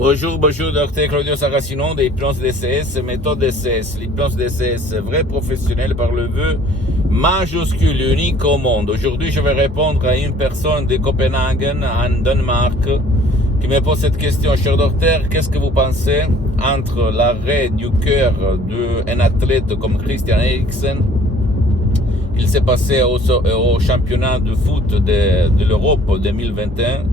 Bonjour, docteur Claudio Saracino de Hypnose DCS, méthode DCS. L'hypnose DCS, vrai professionnel par le vœu majuscule, unique au monde. Aujourd'hui, je vais répondre à une personne de Copenhague, en Danemark, qui me pose cette question. Cher docteur, qu'est-ce que vous pensez entre l'arrêt du cœur d'un athlète comme Christian Eriksen? Il s'est passé au championnat de foot de l'Europe 2021.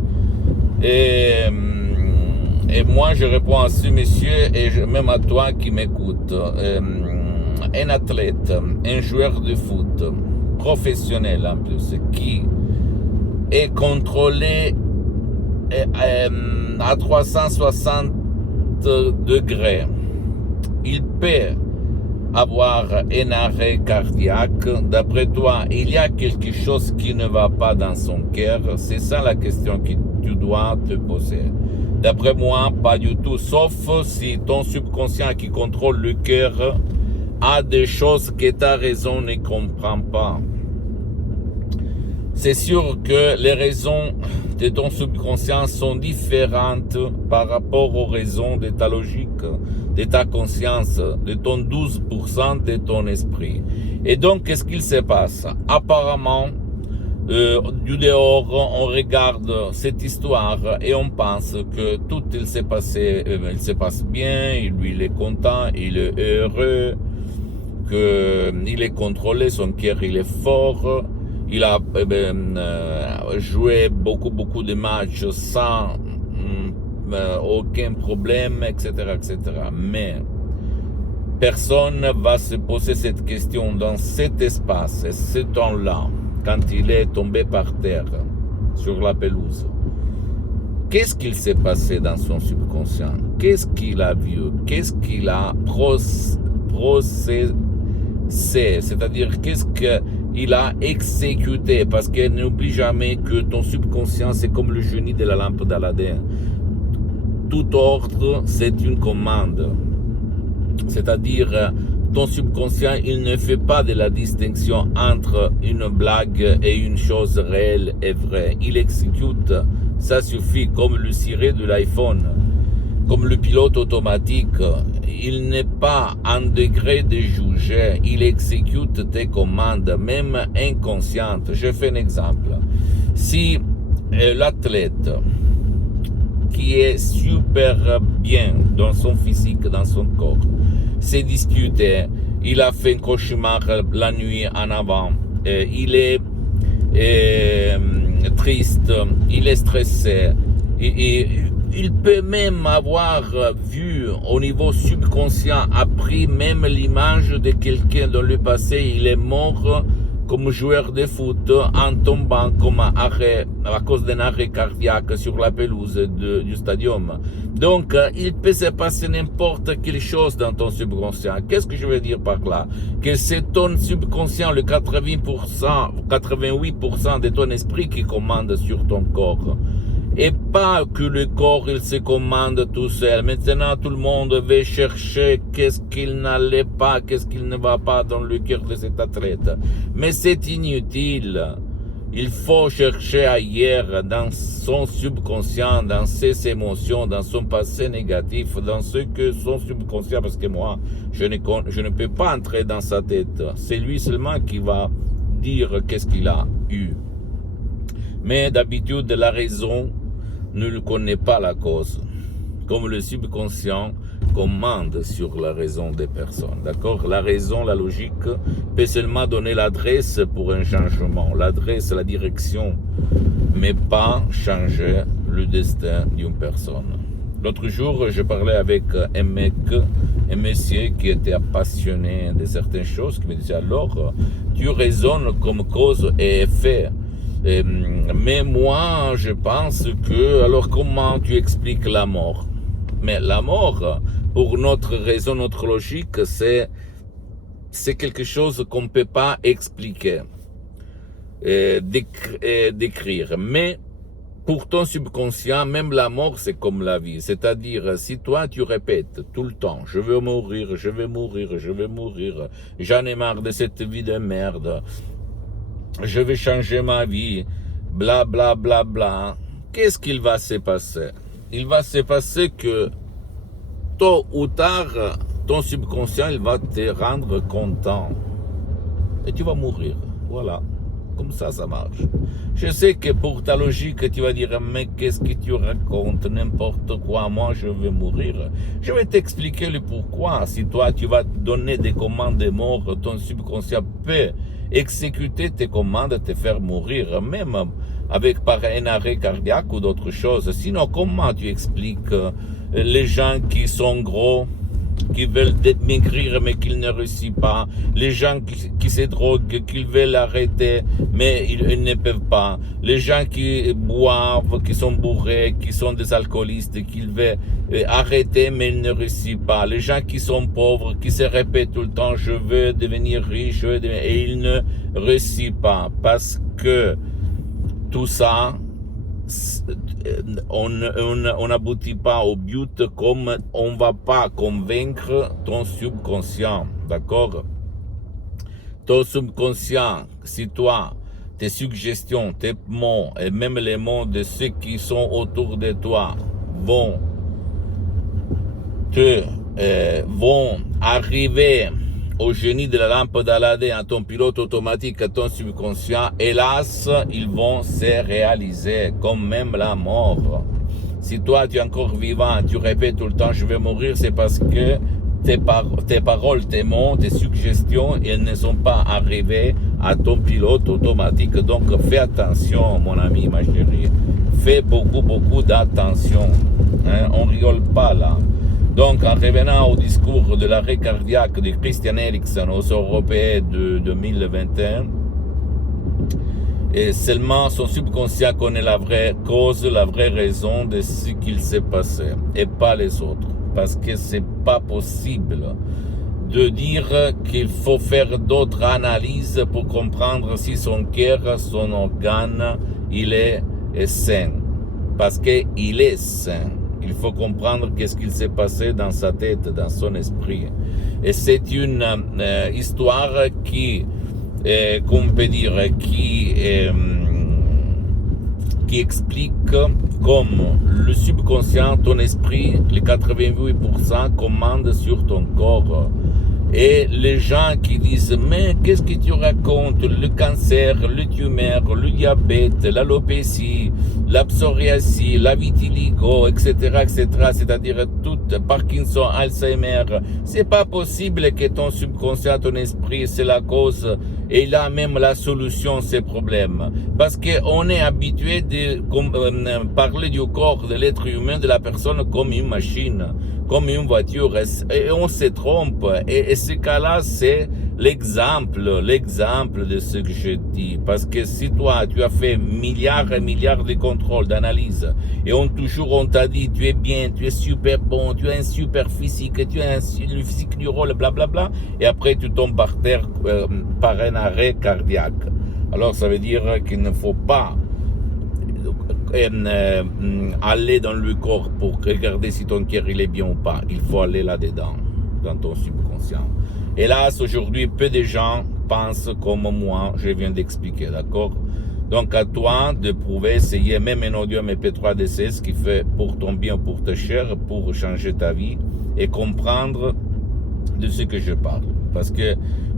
Et moi, je réponds à ce monsieur et même à toi qui m'écoute. Un athlète, un joueur de foot, professionnel en plus, qui est contrôlé à 360 degrés. Il peut avoir un arrêt cardiaque. D'après toi, il y a quelque chose qui ne va pas dans son cœur. C'est ça la question que tu dois te poser. D'après moi, pas du tout, sauf si ton subconscient qui contrôle le cœur a des choses que ta raison ne comprend pas. C'est sûr que les raisons de ton subconscient sont différentes par rapport aux raisons de ta logique, de ta conscience, de ton 12% de ton esprit. Et donc, qu'est-ce qu'il se passe? Apparemment, du dehors, on regarde cette histoire et on pense que tout il s'est passé, il se passe bien, lui il est content, il est heureux, qu'il est contrôlé, son cœur il est fort, il a joué beaucoup de matchs sans aucun problème, etc., etc. Mais personne va se poser cette question dans cet espace, ce temps-là, quand il est tombé par terre, sur la pelouse. Qu'est-ce qu'il s'est passé dans son subconscient? Qu'est-ce qu'il a vu? Qu'est-ce qu'il a processé? C'est-à-dire, qu'est-ce qu'il a exécuté? Parce que n'oublie jamais que ton subconscient, c'est comme le génie de la lampe d'Aladin. Tout ordre, c'est une commande. C'est-à-dire, ton subconscient, il ne fait pas de la distinction entre une blague et une chose réelle et vraie. Il exécute, ça suffit, comme le ciré de l'iPhone, comme le pilote automatique. Il n'est pas en degré de juger, il exécute tes commandes, même inconscientes. Je fais un exemple. Si l'athlète qui est super bien dans son physique, dans son corps, s'est disputé, il a fait un cauchemar la nuit en avant, il est triste, il est stressé, il peut même avoir vu au niveau subconscient, appris même l'image de quelqu'un dans le passé, il est mort comme joueur de foot en tombant comme arrêt, à cause d'un arrêt cardiaque sur la pelouse du stadium. Donc, il peut se passer n'importe quelle chose dans ton subconscient. Qu'est-ce que je veux dire par là? Que c'est ton subconscient, le 88% de ton esprit qui commande sur ton corps. Et pas que le corps, il se commande tout seul. Maintenant, tout le monde veut chercher qu'est-ce qu'il n'allait pas, qu'est-ce qu'il ne va pas dans le cœur de cet athlète. Mais c'est inutile. Il faut chercher ailleurs, dans son subconscient, dans ses émotions, dans son passé négatif, dans ce que son subconscient, parce que moi, je ne peux pas entrer dans sa tête. C'est lui seulement qui va dire qu'est-ce qu'il a eu. Mais d'habitude, la raison ne connaît pas la cause. Comme le subconscient commande sur la raison des personnes. D'accord? La raison, la logique peut seulement donner l'adresse pour un changement. L'adresse, la direction, mais pas changer le destin d'une personne. L'autre jour, je parlais avec un monsieur qui était passionné de certaines choses, qui me disait alors, tu raisonnes comme cause et effet. Mais moi, je pense que, alors comment tu expliques la mort? Mais la mort, pour notre raison, notre logique, c'est quelque chose qu'on ne peut pas expliquer, décrire. Mais pour ton subconscient, même la mort, c'est comme la vie. C'est-à-dire, si toi, tu répètes tout le temps, je veux mourir, je vais mourir, je vais mourir, j'en ai marre de cette vie de merde, je vais changer ma vie, bla bla bla bla. Qu'est-ce qu'il va se passer? il va se passer que tôt ou tard, ton subconscient, il va te rendre content. Et tu vas mourir. Voilà. Comme ça marche. Je sais que pour ta logique, tu vas dire, mais qu'est-ce que tu racontes? N'importe quoi, moi je vais mourir. Je vais t'expliquer le pourquoi. Si toi, tu vas donner des commandes de mort, ton subconscient peut exécuter tes commandes, te faire mourir, même avec par un arrêt cardiaque ou d'autres choses. Sinon, comment tu expliques les gens qui sont gros, qui veulent maigrir mais qu'ils ne réussissent pas, les gens qui se droguent, qu'ils veulent arrêter mais ils ne peuvent pas, les gens qui boivent, qui sont bourrés, qui sont des alcoolistes, qu'ils veulent arrêter mais ils ne réussissent pas, les gens qui sont pauvres, qui se répètent tout le temps je veux devenir riche et ils ne réussissent pas parce que tout ça on n'aboutit pas au but comme on ne va pas convaincre ton subconscient, d'accord? Ton subconscient, si toi, tes suggestions, tes mots et même les mots de ceux qui sont autour de toi vont arriver au génie de la lampe d'Aladin, à ton pilote automatique, à ton subconscient, hélas, ils vont se réaliser, comme même la mort. Si toi, tu es encore vivant, tu répètes tout le temps, je vais mourir, c'est parce que tes paroles, tes mots, tes suggestions, elles ne sont pas arrivées à ton pilote automatique. Donc, fais attention, mon ami, ma chérie. Fais beaucoup d'attention. Hein? On rigole pas là. Donc, en revenant au discours de l'arrêt cardiaque de Christian Eriksen aux Européens de 2021, et seulement son subconscient connaît la vraie cause, la vraie raison de ce qu'il s'est passé, et pas les autres. Parce que c'est pas possible de dire qu'il faut faire d'autres analyses pour comprendre si son cœur, son organe, il est sain. Parce qu'il est sain. Il faut comprendre qu'est-ce qu'il s'est passé dans sa tête, dans son esprit. Et c'est une histoire qui, qu'on peut dire, qui explique comme le subconscient, ton esprit, les 88% commandent sur ton corps. Et les gens qui disent, mais qu'est-ce que tu racontes? Le cancer, le tumeur, le diabète, l'alopécie, la psoriasis, la vitiligo, etc., c'est-à-dire tout, Parkinson, Alzheimer. C'est pas possible que ton subconscient, ton esprit, c'est la cause et il a même la solution à ces problèmes. Parce qu'on est habitué de parler du corps de l'être humain, de la personne comme une machine, comme une voiture, et on se trompe. Et ce cas-là, c'est l'exemple de ce que je dis. Parce que si toi, tu as fait milliards et milliards de contrôles, d'analyses, et on t'a dit, tu es bien, tu es super bon, tu as un super physique, tu as le physique du rôle, blablabla, et après tu tombes par terre par un arrêt cardiaque. Alors ça veut dire qu'il ne faut pas aller dans le corps pour regarder si ton cœur il est bien ou pas. Il faut aller là-dedans, dans ton subconscient. Hélas, aujourd'hui, peu de gens pensent comme moi, je viens d'expliquer, d'accord? Donc à toi de prouver, essayer même un audio MP3 DCS qui fait pour ton bien, pour ta chair, pour changer ta vie et comprendre de ce que je parle. Parce que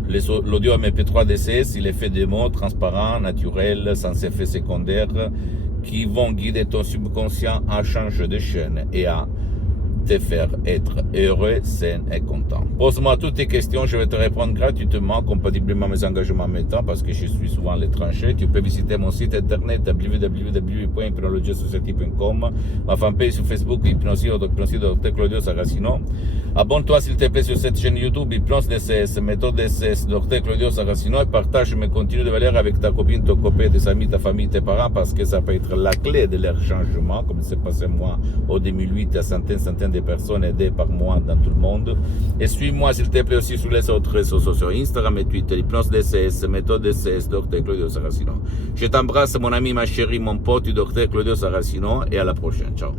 l'audio MP3 DCS, il est fait de mots transparents, naturels, sans effet secondaire, qui vont guider ton subconscient à changer de chaîne et à te faire être heureux, sain et content. Pose-moi toutes tes questions, je vais te répondre gratuitement, compatiblement à mes engagements maintenant, parce que je suis souvent à l'étranger. Tu peux visiter mon site internet www.hypnologiasociety.com, ma fanpage sur Facebook, Hypnosie, Dr Claudio Saracino. Abonne-toi s'il te plaît sur cette chaîne YouTube, Hypnose DCS, méthode DCS, Dr Claudio Saracino, et partage mes contenus de valeur avec ta copine, ton copain, tes amis, ta famille, tes parents, parce que ça peut être la clé de leur changement, comme c'est passé moi au 2008 à centaines de personnes aidées par moi dans tout le monde. Et suis-moi s'il te plaît aussi sur les autres réseaux sociaux, Instagram et Twitter, Hypnose DCS, méthode DCS, Dr Claudio Saracino. Je t'embrasse mon ami, ma chérie, mon pote, Dr Claudio Saracino, et à la prochaine. Ciao.